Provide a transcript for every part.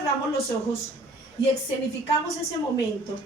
cerramos los ojos y escenificamos ese momento,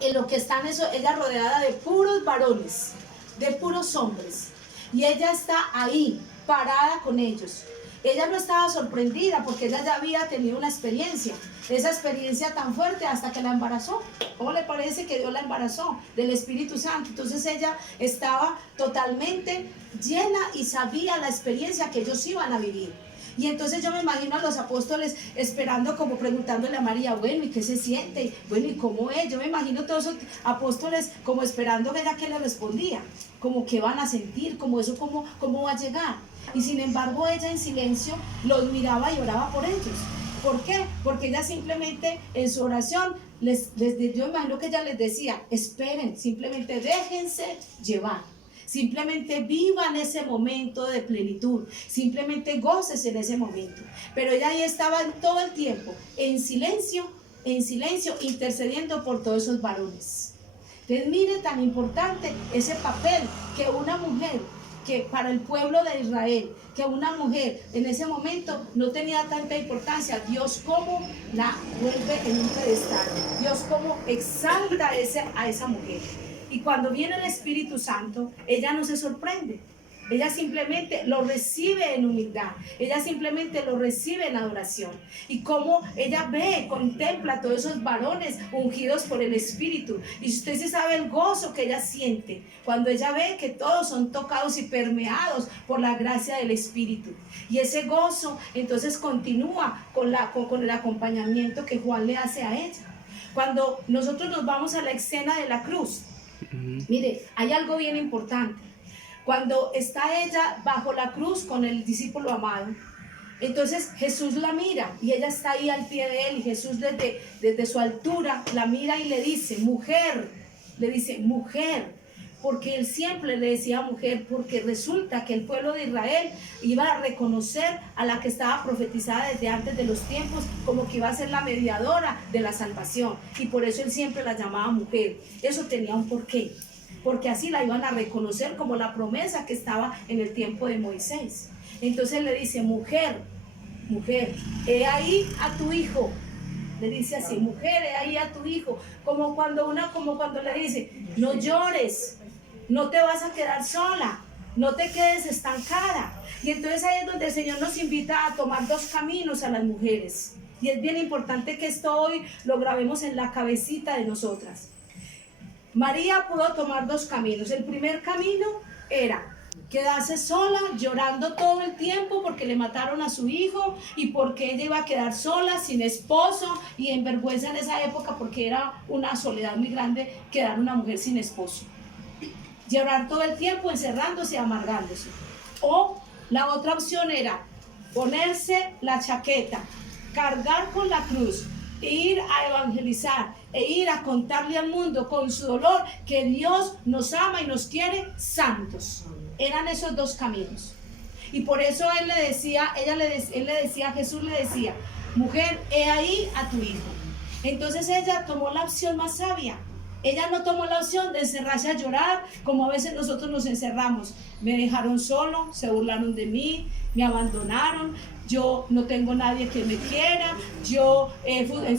en lo que están ella rodeada de puros varones, de puros hombres, y ella está ahí, parada con ellos. Ella no estaba sorprendida porque ella ya había tenido una experiencia, esa experiencia tan fuerte hasta que la embarazó. ¿Cómo le parece que Dios la embarazó? Del Espíritu Santo. Entonces ella estaba totalmente llena y sabía la experiencia que ellos iban a vivir. Y entonces yo me imagino a los apóstoles esperando, como preguntándole a María, bueno, ¿y qué se siente? Bueno, ¿y cómo es? Yo me imagino todos esos apóstoles como esperando ver a qué le respondía, como qué van a sentir, como eso, cómo va a llegar. Y sin embargo ella en silencio los miraba y oraba por ellos. ¿Por qué? Porque ella simplemente en su oración, yo imagino que ella les decía, esperen, simplemente déjense llevar. Simplemente vivan ese momento de plenitud, simplemente goces en ese momento. Pero ella ahí estaba todo el tiempo en silencio, intercediendo por todos esos varones. Entonces mire tan importante ese papel que una mujer, que para el pueblo de Israel, que una mujer en ese momento no tenía tanta importancia, Dios como la vuelve en un pedestal, Dios como exalta a esa mujer. Y cuando viene el Espíritu Santo, ella no se sorprende. Ella simplemente lo recibe en humildad. Ella simplemente lo recibe en adoración. Y como ella ve, contempla a todos esos varones ungidos por el Espíritu. Y usted sí sabe el gozo que ella siente cuando ella ve que todos son tocados y permeados por la gracia del Espíritu. Y ese gozo entonces continúa con el acompañamiento que Juan le hace a ella. Cuando nosotros nos vamos a la escena de la cruz, mire, hay algo bien importante. Cuando está ella bajo la cruz con el discípulo amado, entonces Jesús la mira y ella está ahí al pie de él, y Jesús desde su altura la mira y le dice, mujer, porque él siempre le decía mujer, porque resulta que el pueblo de Israel iba a reconocer a la que estaba profetizada desde antes de los tiempos como que iba a ser la mediadora de la salvación, y por eso él siempre la llamaba mujer. Eso tenía un porqué, porque así la iban a reconocer como la promesa que estaba en el tiempo de Moisés. Entonces le dice, mujer, he ahí a tu hijo. Le dice así, mujer, he ahí a tu hijo. Como cuando le dice, no llores, no te vas a quedar sola, no te quedes estancada. Y entonces ahí es donde el Señor nos invita a tomar dos caminos a las mujeres. Y es bien importante que esto hoy lo grabemos en la cabecita de nosotras. María pudo tomar dos caminos. El primer camino era quedarse sola, llorando todo el tiempo porque le mataron a su hijo y porque ella iba a quedar sola, sin esposo, y en vergüenza en esa época porque era una soledad muy grande quedar una mujer sin esposo. Llorar todo el tiempo, encerrándose y amargándose. O la otra opción era ponerse la chaqueta, cargar con la cruz, ir a evangelizar e ir a contarle al mundo con su dolor que Dios nos ama y nos quiere santos. Eran esos dos caminos. Y por eso Jesús le decía, mujer, he ahí a tu hijo. Entonces ella tomó la opción más sabia. Ella no tomó la opción de encerrarse a llorar como a veces nosotros nos encerramos. Me dejaron solo, se burlaron de mí, me abandonaron, yo no tengo nadie que me quiera, yo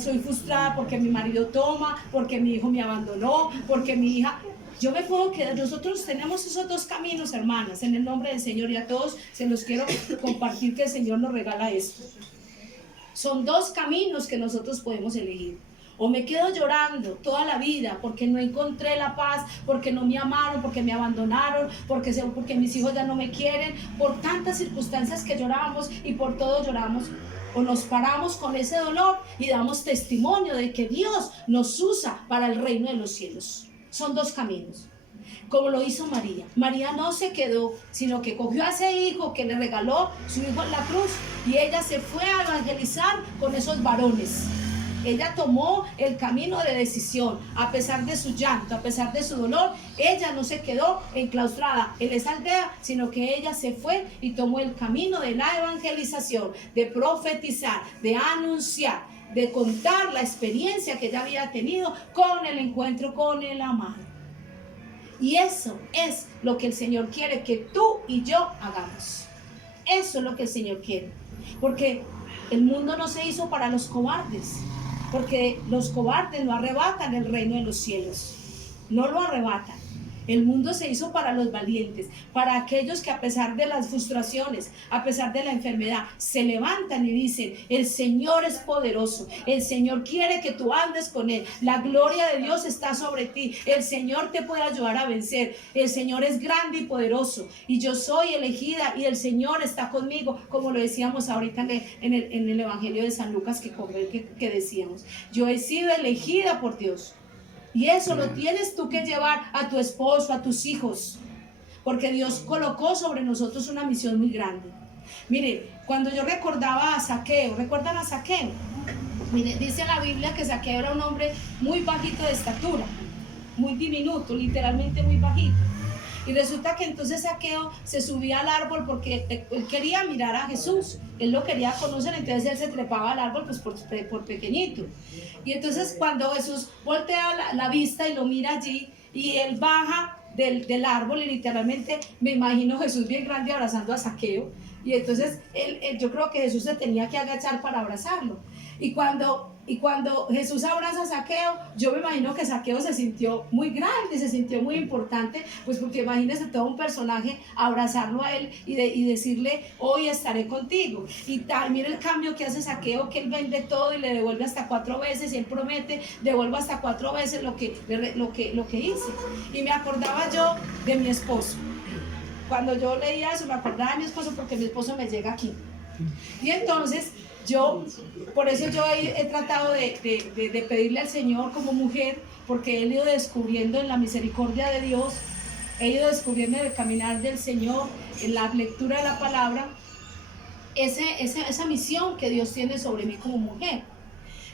soy frustrada porque mi marido toma, porque mi hijo me abandonó, porque mi hija... Yo me puedo quedar. Nosotros tenemos esos dos caminos, hermanas, en el nombre del Señor, y a todos se los quiero compartir, que el Señor nos regala esto. Son dos caminos que nosotros podemos elegir. O me quedo llorando toda la vida porque no encontré la paz, porque no me amaron, porque me abandonaron, porque mis hijos ya no me quieren, por tantas circunstancias que lloramos y por todo lloramos. O nos paramos con ese dolor y damos testimonio de que Dios nos usa para el reino de los cielos. Son dos caminos, como lo hizo María. María no se quedó, sino que cogió a ese hijo que le regaló su hijo en la cruz, y ella se fue a evangelizar con esos varones. Ella tomó el camino de decisión, a pesar de su llanto, a pesar de su dolor. Ella no se quedó enclaustrada en esa aldea, sino que ella se fue y tomó el camino de la evangelización, de profetizar, de anunciar, de contar la experiencia que ella había tenido con el encuentro con el amado. Y eso es lo que el Señor quiere que tú y yo hagamos. Eso es lo que el Señor quiere. Porque El mundo no se hizo para los cobardes, porque los cobardes no arrebatan el reino de los cielos, no lo arrebatan. El mundo se hizo para los valientes, para aquellos que a pesar de las frustraciones, a pesar de la enfermedad, se levantan y dicen: el Señor es poderoso, el Señor quiere que tú andes con Él, la gloria de Dios está sobre ti, el Señor te puede ayudar a vencer, el Señor es grande y poderoso, y yo soy elegida y el Señor está conmigo, como lo decíamos ahorita en el Evangelio de San Lucas que decíamos. Yo he sido elegida por Dios. Y eso lo tienes tú que llevar a tu esposo, a tus hijos, porque Dios colocó sobre nosotros una misión muy grande. Mire, cuando yo recordaba a Zaqueo, ¿recuerdan a Zaqueo? Mire, dice la Biblia que Zaqueo era un hombre muy bajito de estatura, muy diminuto, literalmente muy bajito. Y resulta que entonces Zaqueo se subía al árbol porque él quería mirar a Jesús, él lo quería conocer, entonces él se trepaba al árbol pues por pequeñito. Y entonces cuando Jesús voltea la vista y lo mira allí, y él baja del árbol, y literalmente me imagino Jesús bien grande abrazando a Zaqueo, y entonces yo creo que Jesús se tenía que agachar para abrazarlo. Y cuando Jesús abraza a Zaqueo, yo me imagino que Zaqueo se sintió muy grande, se sintió muy importante, pues porque imagínese todo un personaje abrazarlo a él y decirle: hoy estaré contigo. Y tal, mire el cambio que hace Zaqueo, que él vende todo y le devuelve hasta 4 veces, y él promete: devuelvo hasta 4 veces lo que hice. Y me acordaba yo de mi esposo. Cuando yo leía eso, me acordaba de mi esposo, porque mi esposo me llega aquí. Y entonces por eso yo he tratado de pedirle al Señor como mujer, porque he ido descubriendo en la misericordia de Dios, he ido descubriendo en el caminar del Señor, en la lectura de la palabra, esa misión que Dios tiene sobre mí como mujer.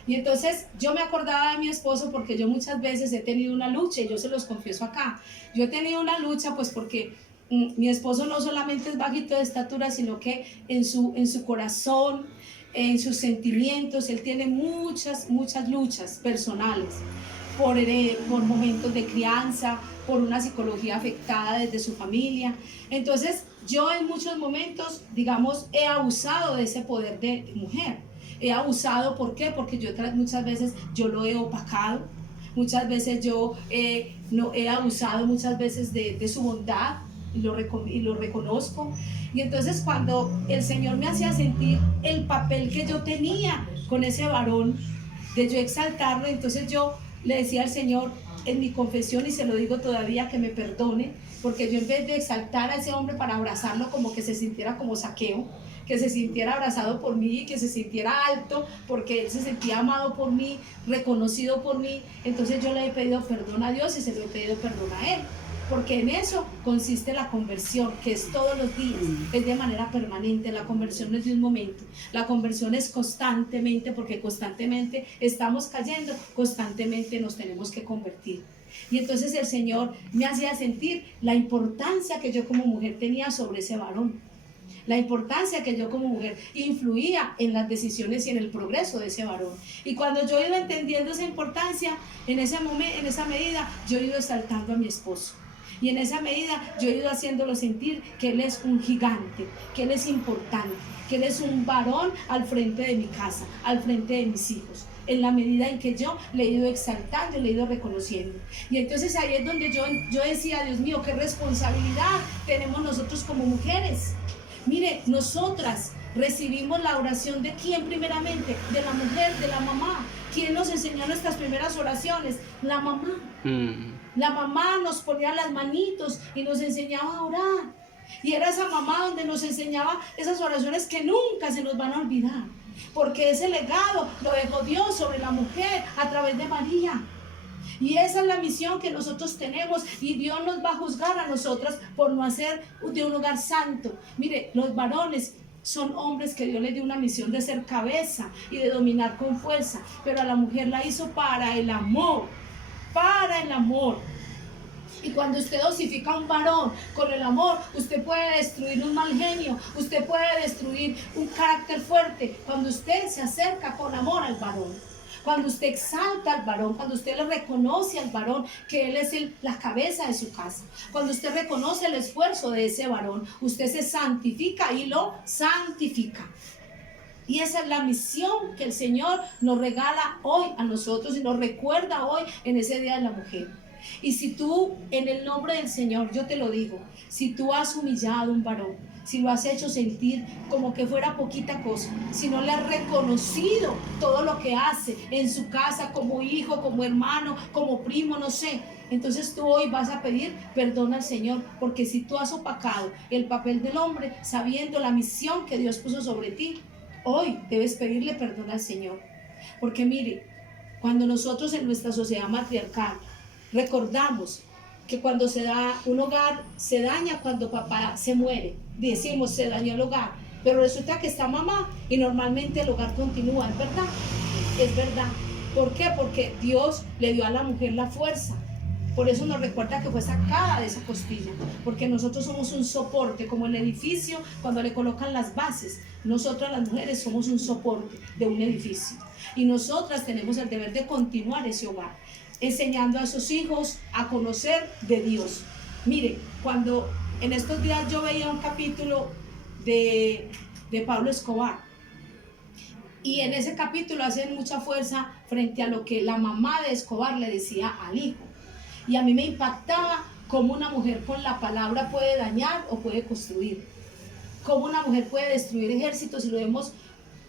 Y entonces yo me acordaba de mi esposo, porque yo muchas veces he tenido una lucha, y yo se los confieso acá. Yo he tenido una lucha pues porque mi esposo no solamente es bajito de estatura, sino que en su corazón, en sus sentimientos, él tiene muchas luchas personales por momentos de crianza, por una psicología afectada desde su familia. Entonces yo en muchos momentos, digamos, he abusado de ese poder de mujer. He abusado, ¿por qué? Porque muchas veces yo lo he opacado, muchas veces yo no he abusado muchas veces de su bondad, y lo reconozco. Y entonces cuando el Señor me hacía sentir el papel que yo tenía con ese varón, de yo exaltarlo, entonces yo le decía al Señor en mi confesión, y se lo digo todavía, que me perdone, porque yo en vez de exaltar a ese hombre para abrazarlo, como que se sintiera como Zaqueo, que se sintiera abrazado por mí, que se sintiera alto, porque él se sentía amado por mí, reconocido por mí, entonces yo le he pedido perdón a Dios y se lo he pedido perdón a él. Porque en eso consiste la conversión, que es todos los días, es de manera permanente. La conversión no es de un momento, la conversión es constantemente, porque constantemente estamos cayendo, constantemente nos tenemos que convertir. Y entonces el Señor me hacía sentir la importancia que yo como mujer tenía sobre ese varón, la importancia que yo como mujer influía en las decisiones y en el progreso de ese varón. Y cuando yo iba entendiendo esa importancia, en esa medida yo he ido exaltando a mi esposo. Y en esa medida yo he ido haciéndolo sentir que él es un gigante, que él es importante, que él es un varón al frente de mi casa, al frente de mis hijos, en la medida en que yo le he ido exaltando y le he ido reconociendo. Y entonces ahí es donde yo decía: Dios mío, qué responsabilidad tenemos nosotros como mujeres. Mire, nosotras recibimos la oración ¿de quién primeramente? De la mujer, de la mamá. ¿Quién nos enseñó nuestras primeras oraciones? La mamá. La mamá nos ponía las manitos y nos enseñaba a orar. Y era esa mamá donde nos enseñaba esas oraciones que nunca se nos van a olvidar, porque ese legado lo dejó Dios sobre la mujer a través de María. Y esa es la misión que nosotros tenemos, y Dios nos va a juzgar a nosotras por no hacer de un hogar santo. Mire, los varones son hombres que Dios les dio una misión de ser cabeza y de dominar con fuerza, pero a la mujer la hizo para el amor, para el amor. Y cuando usted dosifica a un varón con el amor, usted puede destruir un mal genio, usted puede destruir un carácter fuerte, cuando usted se acerca con amor al varón. Cuando usted exalta al varón, cuando usted le reconoce al varón que él es la cabeza de su casa, cuando usted reconoce el esfuerzo de ese varón, usted se santifica y lo santifica. Y esa es la misión que el Señor nos regala hoy a nosotros y nos recuerda hoy en ese Día de la Mujer. Y si tú, en el nombre del Señor, yo te lo digo, si tú has humillado a un varón, si lo has hecho sentir como que fuera poquita cosa, si no le has reconocido todo lo que hace en su casa como hijo, como hermano, como primo, no sé, entonces tú hoy vas a pedir perdón al Señor, porque si tú has opacado el papel del hombre sabiendo la misión que Dios puso sobre ti, hoy debes pedirle perdón al Señor. Porque mire, cuando nosotros en nuestra sociedad matriarcal recordamos que cuando se da un hogar, se daña cuando papá se muere, decimos se dañó el hogar, pero resulta que está mamá y normalmente el hogar continúa, ¿es verdad? Es verdad. ¿Por qué? Porque Dios le dio a la mujer la fuerza. Por eso nos recuerda que fue sacada de esa costilla, porque nosotros somos un soporte, como el edificio cuando le colocan las bases. Nosotras las mujeres somos un soporte de un edificio y nosotras tenemos el deber de continuar ese hogar, enseñando a sus hijos a conocer de Dios. Mire, cuando en estos días yo veía un capítulo de Pablo Escobar, y en ese capítulo hacen mucha fuerza frente a lo que la mamá de Escobar le decía al hijo. Y a mí me impactaba cómo una mujer con la palabra puede dañar o puede construir. Cómo una mujer puede destruir ejércitos, y lo vemos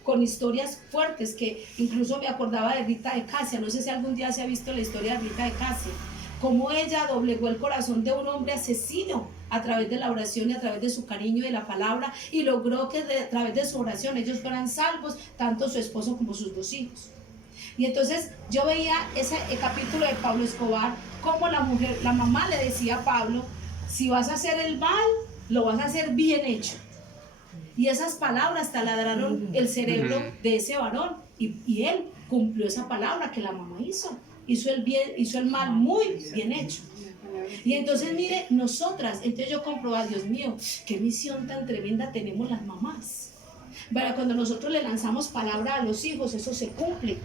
con historias fuertes, que incluso me acordaba de Rita de Casia. No sé si algún día se ha visto la historia de Rita de Casia. Cómo ella doblegó el corazón de un hombre asesino a través de la oración y a través de su cariño y de la palabra, y logró que a través de su oración ellos fueran salvos, tanto su esposo como sus dos hijos. Y entonces yo veía el capítulo de Pablo Escobar, cómo la mujer, la mamá le decía a Pablo, si vas a hacer el mal, lo vas a hacer bien hecho. Y esas palabras taladraron el cerebro de ese varón, y él cumplió esa palabra que la mamá hizo. Hizo el mal muy bien hecho. Y entonces mire, nosotras, entonces yo comprobaba, Dios mío, qué misión tan tremenda tenemos las mamás. Para cuando nosotros le lanzamos palabra a los hijos, eso se cumple.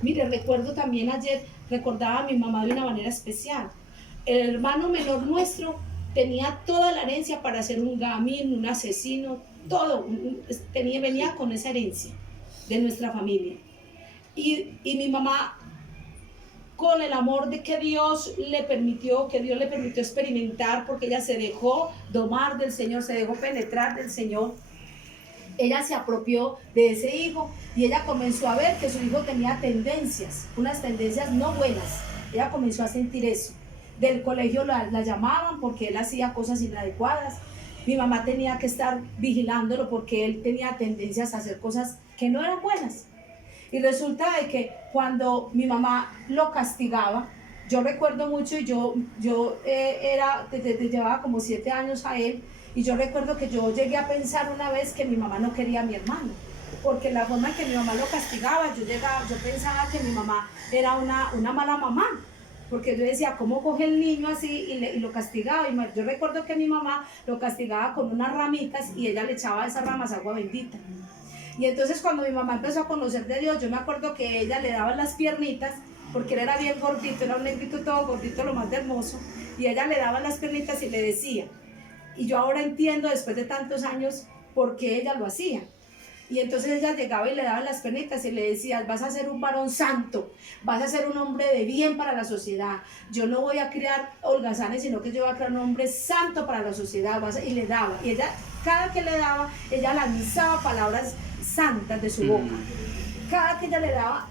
Mire, recuerdo también ayer, recordaba a mi mamá de una manera especial. El hermano menor nuestro tenía toda la herencia para ser un gamín, un asesino, todo, venía con esa herencia de nuestra familia. Y mi mamá, con el amor de que Dios le permitió experimentar, porque ella se dejó domar del Señor, se dejó penetrar del Señor, ella se apropió de ese hijo, y ella comenzó a ver que su hijo tenía tendencias, unas tendencias no buenas. Ella comenzó a sentir eso. Del colegio la llamaban porque él hacía cosas inadecuadas. Mi mamá tenía que estar vigilándolo porque él tenía tendencias a hacer cosas que no eran buenas. Y resulta de que cuando mi mamá lo castigaba, yo recuerdo mucho, y yo llevaba como 7 años a él, y yo recuerdo que yo llegué a pensar una vez que mi mamá no quería a mi hermano, porque la forma en que mi mamá lo castigaba, yo pensaba que mi mamá era una mala mamá, porque yo decía, ¿cómo coge el niño así y lo castigaba? Y yo recuerdo que mi mamá lo castigaba con unas ramitas, y ella le echaba a esas ramas agua bendita. Y entonces cuando mi mamá empezó a conocer de Dios, yo me acuerdo que ella le daba las piernitas, porque él era bien gordito, era un negrito todo gordito, lo más de hermoso, y ella le daba las piernitas y le decía, y yo ahora entiendo después de tantos años por qué ella lo hacía. Y entonces ella llegaba y le daba las piernitas y le decía, vas a ser un varón santo, vas a ser un hombre de bien para la sociedad, yo no voy a criar holgazanes, sino que yo voy a crear un hombre santo para la sociedad. Y le daba, y ella, cada que le daba, ella lanzaba palabras santas de su boca. Cada que ella le daba,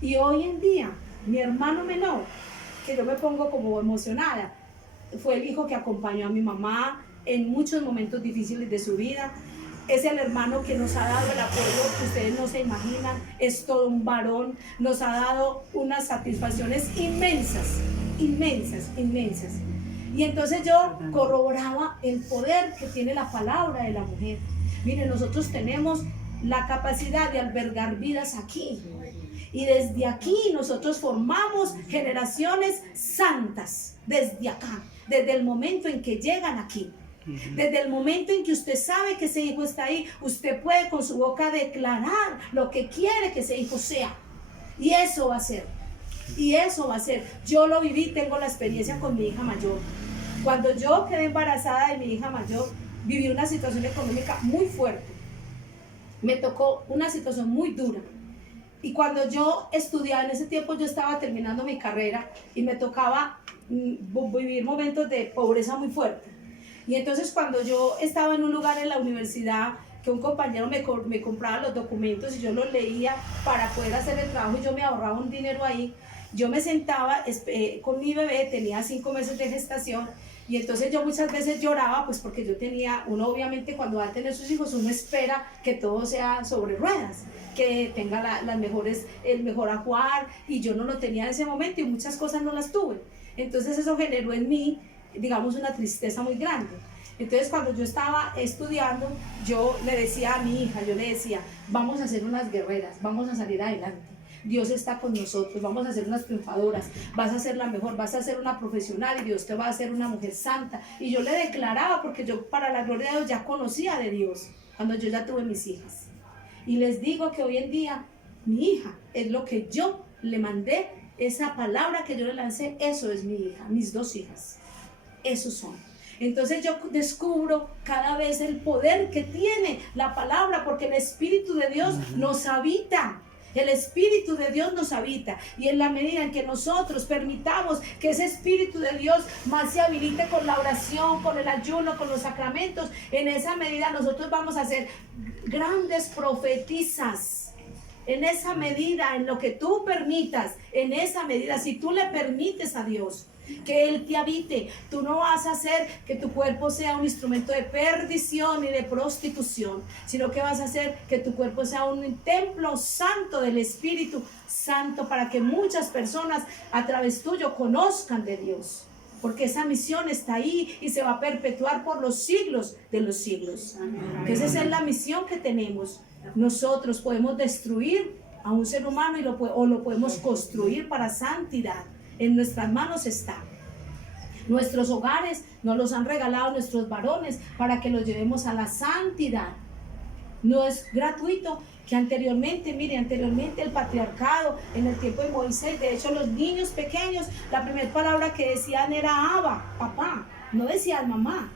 y hoy en día, mi hermano menor, que yo me pongo como emocionada, fue el hijo que acompañó a mi mamá en muchos momentos difíciles de su vida. Es el hermano que nos ha dado el apoyo que ustedes no se imaginan. Es todo un varón, nos ha dado unas satisfacciones inmensas, inmensas, inmensas. Y entonces yo corroboraba el poder que tiene la palabra de la mujer. Miren, nosotros tenemos la capacidad de albergar vidas aquí. Y desde aquí nosotros formamos generaciones santas, desde acá, desde el momento en que llegan aquí. Desde el momento en que usted sabe que ese hijo está ahí, usted puede con su boca declarar lo que quiere que ese hijo sea. Y eso va a ser. Y eso va a ser. Yo lo viví, tengo la experiencia con mi hija mayor. Cuando yo quedé embarazada de mi hija mayor, viví una situación económica muy fuerte. me tocó una situación muy dura. Y cuando yo estudiaba, en ese tiempo yo estaba terminando mi carrera y me tocaba vivir momentos de pobreza muy fuerte. Y entonces cuando yo estaba en un lugar en la universidad, que un compañero me compraba los documentos y yo los leía para poder hacer el trabajo y yo me ahorraba un dinero ahí, yo me sentaba con mi bebé, tenía 5 meses de gestación, y entonces yo muchas veces lloraba, pues porque yo tenía, uno obviamente cuando va a tener sus hijos, uno espera que todo sea sobre ruedas, que tenga las mejores, el mejor ajuar, y yo no lo tenía en ese momento y muchas cosas no las tuve. Entonces eso generó en mí, digamos, una tristeza muy grande. Entonces cuando yo estaba estudiando, yo le decía a mi hija, yo le decía, vamos a ser unas guerreras, vamos a salir adelante. Dios está con nosotros, vamos a ser unas triunfadoras, vas a ser la mejor, vas a ser una profesional y Dios te va a hacer una mujer santa. Y yo le declaraba, porque yo para la gloria de Dios ya conocía de Dios, cuando yo ya tuve mis hijas. Y les digo que hoy en día mi hija es lo que yo le mandé, esa palabra que yo le lancé, eso es mi hija, mis 2 hijas, esos son. Entonces yo descubro cada vez el poder que tiene la palabra, porque el Espíritu de Dios nos habita. El Espíritu de Dios nos habita, y en la medida en que nosotros permitamos que ese Espíritu de Dios más se habilite con la oración, con el ayuno, con los sacramentos, en esa medida nosotros vamos a ser grandes profetisas. En esa medida, en lo que tú permitas, en esa medida, si tú le permites a Dios que Él te habite, tú no vas a hacer que tu cuerpo sea un instrumento de perdición y de prostitución, sino que vas a hacer que tu cuerpo sea un templo santo del Espíritu Santo, para que muchas personas a través tuyo conozcan de Dios, porque esa misión está ahí y se va a perpetuar por los siglos de los siglos. Entonces esa es la misión que tenemos. Nosotros podemos destruir a un ser humano o lo podemos construir para santidad. En nuestras manos está. Nuestros hogares nos los han regalado nuestros varones para que los llevemos a la santidad. No es gratuito, que anteriormente el patriarcado, en el tiempo de Moisés, de hecho los niños pequeños, la primera palabra que decían era Abba, papá, no decían mamá,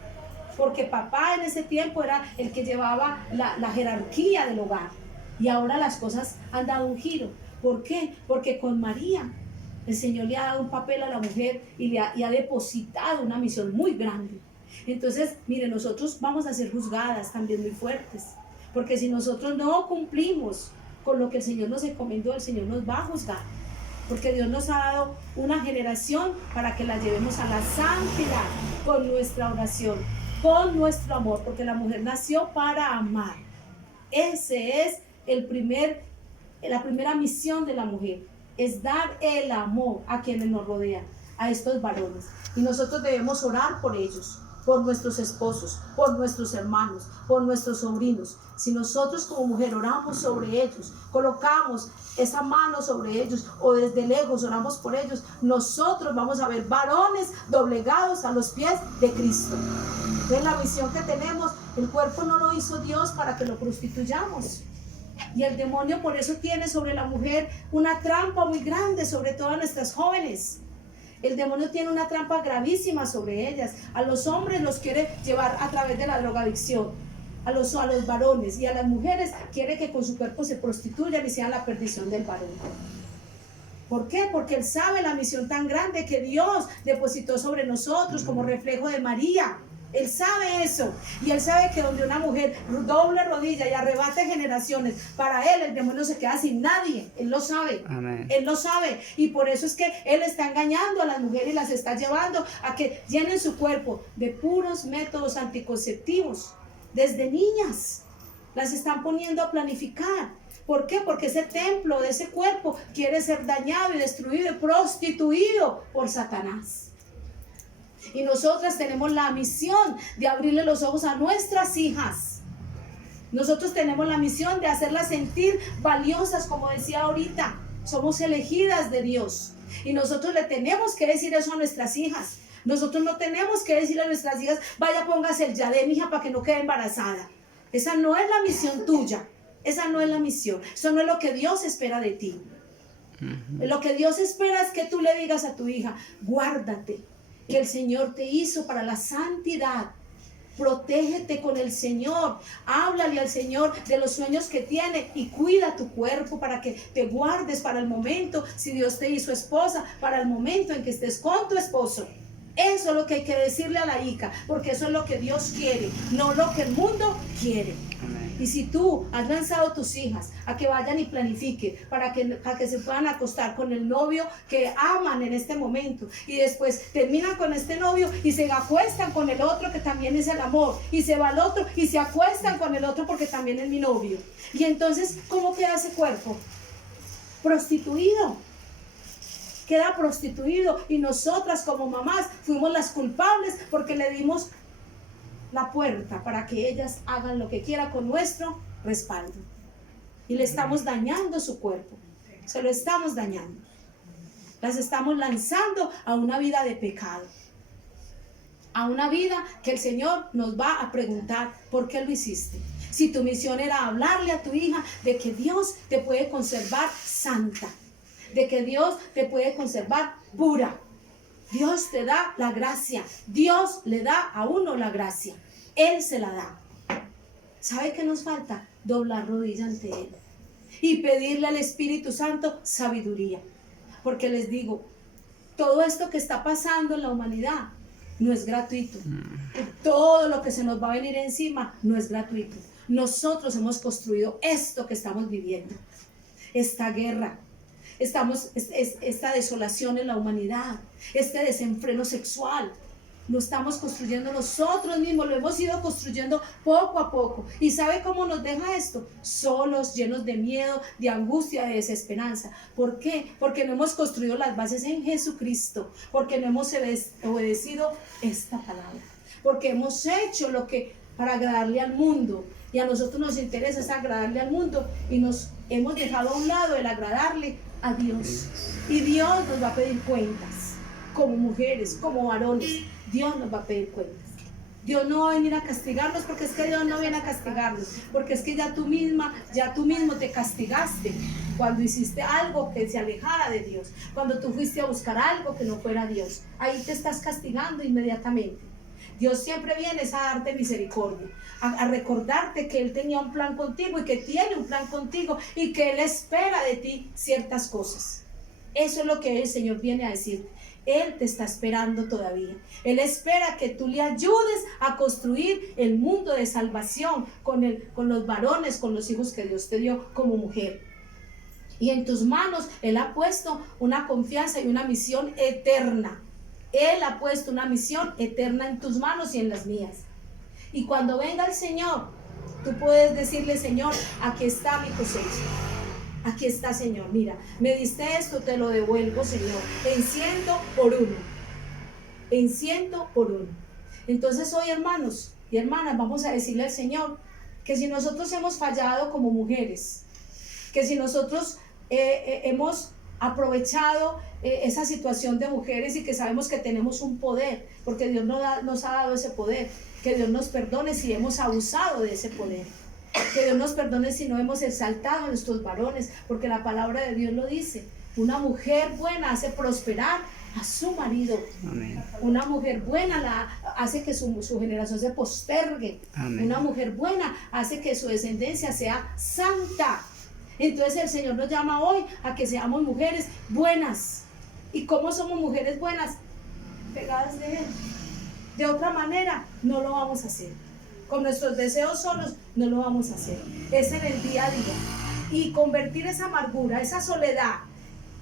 porque papá en ese tiempo era el que llevaba la jerarquía del hogar. Y ahora las cosas han dado un giro. ¿Por qué? Porque con María el Señor le ha dado un papel a la mujer y ha depositado una misión muy grande. Entonces, mire, nosotros vamos a ser juzgadas también muy fuertes, porque si nosotros no cumplimos con lo que el Señor nos encomendó, el Señor nos va a juzgar, porque Dios nos ha dado una generación para que la llevemos a la santidad con nuestra oración, con nuestro amor, porque la mujer nació para amar. Ese es la primera misión de la mujer, es dar el amor a quienes nos rodean, a estos varones. Y nosotros debemos orar por ellos, por nuestros esposos, por nuestros hermanos, por nuestros sobrinos. Si nosotros como mujer oramos sobre ellos, colocamos esa mano sobre ellos o desde lejos oramos por ellos, nosotros vamos a ver varones doblegados a los pies de Cristo. Entonces la misión que tenemos, el cuerpo no lo hizo Dios para que lo prostituyamos. Y el demonio por eso tiene sobre la mujer una trampa muy grande, sobre todas nuestras jóvenes. El demonio tiene una trampa gravísima sobre ellas. A los hombres los quiere llevar a través de la drogadicción, a los varones, y a las mujeres quiere que con su cuerpo se prostituyan y sean la perdición del varón. ¿Por qué? Porque él sabe la misión tan grande que Dios depositó sobre nosotros como reflejo de María. Él sabe eso, y él sabe que donde una mujer doble rodilla y arrebate generaciones, para él el demonio se queda sin nadie. Él lo sabe. Amén. Él lo sabe, y por eso es que él está engañando a las mujeres y las está llevando a que llenen su cuerpo de puros métodos anticonceptivos. Desde niñas las están poniendo a planificar. ¿Por qué? Porque ese templo de ese cuerpo quiere ser dañado y destruido y prostituido por Satanás. Y nosotras tenemos la misión de abrirle los ojos a nuestras hijas. Nosotros tenemos la misión de hacerlas sentir valiosas, como decía ahorita. Somos elegidas de Dios. Y nosotros le tenemos que decir eso a nuestras hijas. Nosotros no tenemos que decirle a nuestras hijas, vaya, póngase el yadén, hija, para que no quede embarazada. Esa no es la misión tuya. Esa no es la misión. Eso no es lo que Dios espera de ti. Lo que Dios espera es que tú le digas a tu hija, guárdate, que el Señor te hizo para la santidad. Protégete con el Señor, háblale al Señor de los sueños que tiene y cuida tu cuerpo para que te guardes para el momento, si Dios te hizo esposa, para el momento en que estés con tu esposo. Eso es lo que hay que decirle a la hija, porque eso es lo que Dios quiere, no lo que el mundo quiere. Amén. Y si tú has lanzado a tus hijas a que vayan y planifiquen para que se puedan acostar con el novio que aman en este momento, y después terminan con este novio y se acuestan con el otro que también es el amor, y se va al otro y se acuestan con el otro porque también es mi novio, y entonces ¿cómo queda ese cuerpo? Prostituido. Queda prostituido, y nosotras como mamás fuimos las culpables porque le dimos la puerta para que ellas hagan lo que quieran con nuestro respaldo, y le estamos dañando su cuerpo, se lo estamos dañando, las estamos lanzando a una vida de pecado, a una vida que el Señor nos va a preguntar ¿por qué lo hiciste? Si tu misión era hablarle a tu hija de que Dios te puede conservar santa, de que Dios te puede conservar pura. Dios te da la gracia. Dios le da a uno la gracia. Él se la da. ¿Sabe qué nos falta? Doblar rodilla ante Él y pedirle al Espíritu Santo sabiduría. Porque les digo, todo esto que está pasando en la humanidad no es gratuito. Todo lo que se nos va a venir encima no es gratuito. Nosotros hemos construido esto que estamos viviendo. Esta guerra. Esta desolación en la humanidad, este desenfreno sexual, lo estamos construyendo nosotros mismos, lo hemos ido construyendo poco a poco. ¿Y sabe cómo nos deja esto? Solos, llenos de miedo, de angustia, de desesperanza. ¿Por qué? Porque no hemos construido las bases en Jesucristo, porque no hemos obedecido esta palabra, porque hemos hecho lo que para agradarle al mundo, y a nosotros nos interesa es agradarle al mundo, y nos hemos dejado a un lado el agradarle a Dios, y Dios nos va a pedir cuentas, como mujeres, como varones. Dios nos va a pedir cuentas. Dios no va a venir a castigarnos, porque es que Dios no viene a castigarnos, porque es que ya tú mismo te castigaste cuando hiciste algo que se alejara de Dios, cuando tú fuiste a buscar algo que no fuera Dios. Ahí te estás castigando inmediatamente. Dios siempre viene a darte misericordia, a recordarte que Él tenía un plan contigo y que tiene un plan contigo y que Él espera de ti ciertas cosas. Eso es lo que el Señor viene a decirte. Él te está esperando todavía. Él espera que tú le ayudes a construir el mundo de salvación con los varones, con los hijos que Dios te dio como mujer. Y en tus manos Él ha puesto una confianza y una misión eterna. Él ha puesto una misión eterna en tus manos y en las mías. Y cuando venga el Señor, tú puedes decirle: Señor, aquí está mi cosecha. Aquí está, Señor, mira, me diste esto, te lo devuelvo, Señor, en 100 por 1. En 100 por 1. Entonces hoy, hermanos y hermanas, vamos a decirle al Señor que si nosotros hemos fallado como mujeres, que si nosotros hemos aprovechado esa situación de mujeres y que sabemos que tenemos un poder, porque Dios nos ha dado ese poder, que Dios nos perdone si hemos abusado de ese poder, que Dios nos perdone si no hemos exaltado a nuestros varones, porque la palabra de Dios lo dice: una mujer buena hace prosperar a su marido. Amén. Una mujer buena hace que su generación se postergue. Amén. Una mujer buena hace que su descendencia sea santa. Entonces el Señor nos llama hoy a que seamos mujeres buenas. ¿Y cómo somos mujeres buenas? Pegadas de Él. De otra manera no lo vamos a hacer. Con nuestros deseos solos no lo vamos a hacer. Es en el día a día. Y convertir esa amargura, esa soledad,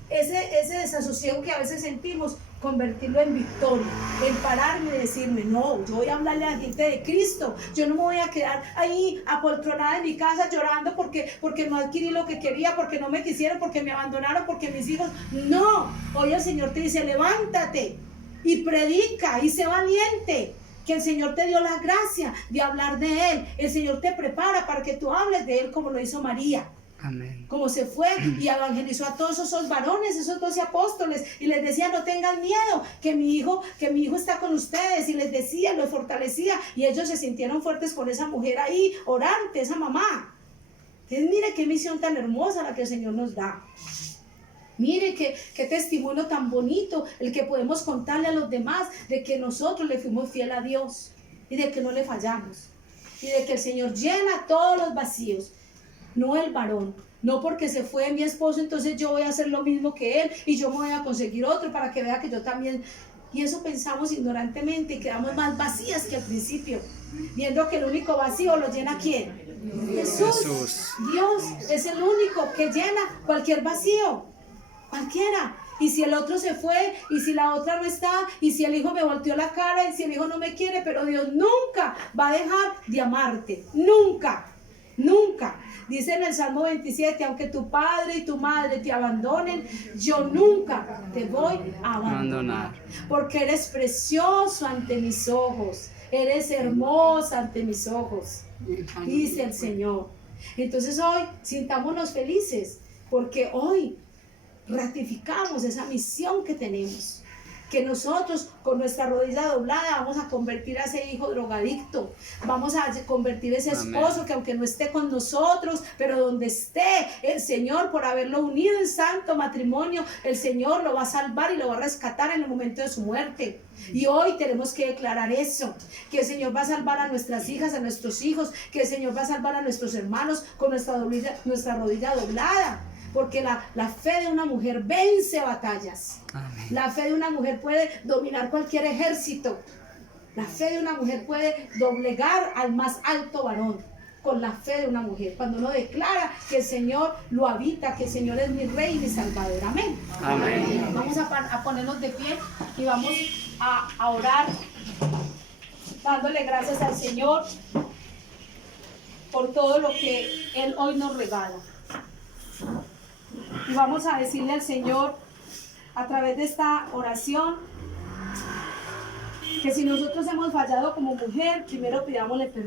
ese desasosiego que a veces sentimos, convertirlo en victoria, en pararme y decirme: no, yo voy a hablarle a la gente de Cristo. Yo no me voy a quedar ahí apoltronada en mi casa llorando porque no adquirí lo que quería, porque no me quisieron, porque me abandonaron, porque mis hijos. No, hoy el Señor te dice: levántate y predica y sé valiente, que el Señor te dio la gracia de hablar de Él. El Señor te prepara para que tú hables de Él como lo hizo María. Amén. Como se fue y evangelizó a todos esos varones, esos 12 apóstoles, y les decía: no tengan miedo, que mi hijo está con ustedes, y les decía, los fortalecía, y ellos se sintieron fuertes con esa mujer ahí, orante, esa mamá. Entonces mire qué misión tan hermosa la que el Señor nos da. Mire qué testimonio tan bonito el que podemos contarle a los demás de que nosotros le fuimos fiel a Dios. y de que no le fallamos y de que el Señor llena todos los vacíos, no el varón. No porque se fue mi esposo, entonces yo voy a hacer lo mismo que él y yo me voy a conseguir otro para que vea que yo también. Y eso pensamos ignorantemente y quedamos más vacías que al principio, viendo que el único vacío lo llena ¿quién? Jesús. Dios es el único que llena cualquier vacío, cualquiera. Y si el otro se fue, y si la otra no está, y si el hijo me volteó la cara, y si el hijo no me quiere, pero Dios nunca va a dejar de amarte, nunca. Nunca. Dice en el Salmo 27, aunque tu padre y tu madre te abandonen, yo nunca te voy a abandonar. Porque eres precioso ante mis ojos, eres hermosa ante mis ojos, dice el Señor. Entonces hoy sintámonos felices, porque hoy ratificamos esa misión que tenemos. Que nosotros con nuestra rodilla doblada vamos a convertir a ese hijo drogadicto, vamos a convertir a ese esposo que aunque no esté con nosotros, pero donde esté el Señor, por haberlo unido en santo matrimonio, el Señor lo va a salvar y lo va a rescatar en el momento de su muerte. Y hoy tenemos que declarar eso, que el Señor va a salvar a nuestras hijas, a nuestros hijos, que el Señor va a salvar a nuestros hermanos con nuestra rodilla doblada. Porque la fe de una mujer vence batallas. Amén. La fe de una mujer puede dominar cualquier ejército. La fe de una mujer puede doblegar al más alto varón. Con la fe de una mujer. Cuando uno declara que el Señor lo habita, que el Señor es mi rey y mi salvador. Amén. Amén. Vamos a ponernos de pie y vamos a orar, dándole gracias al Señor por todo lo que Él hoy nos regala. Y vamos a decirle al Señor a través de esta oración que si nosotros hemos fallado como mujer, primero pidámosle perdón.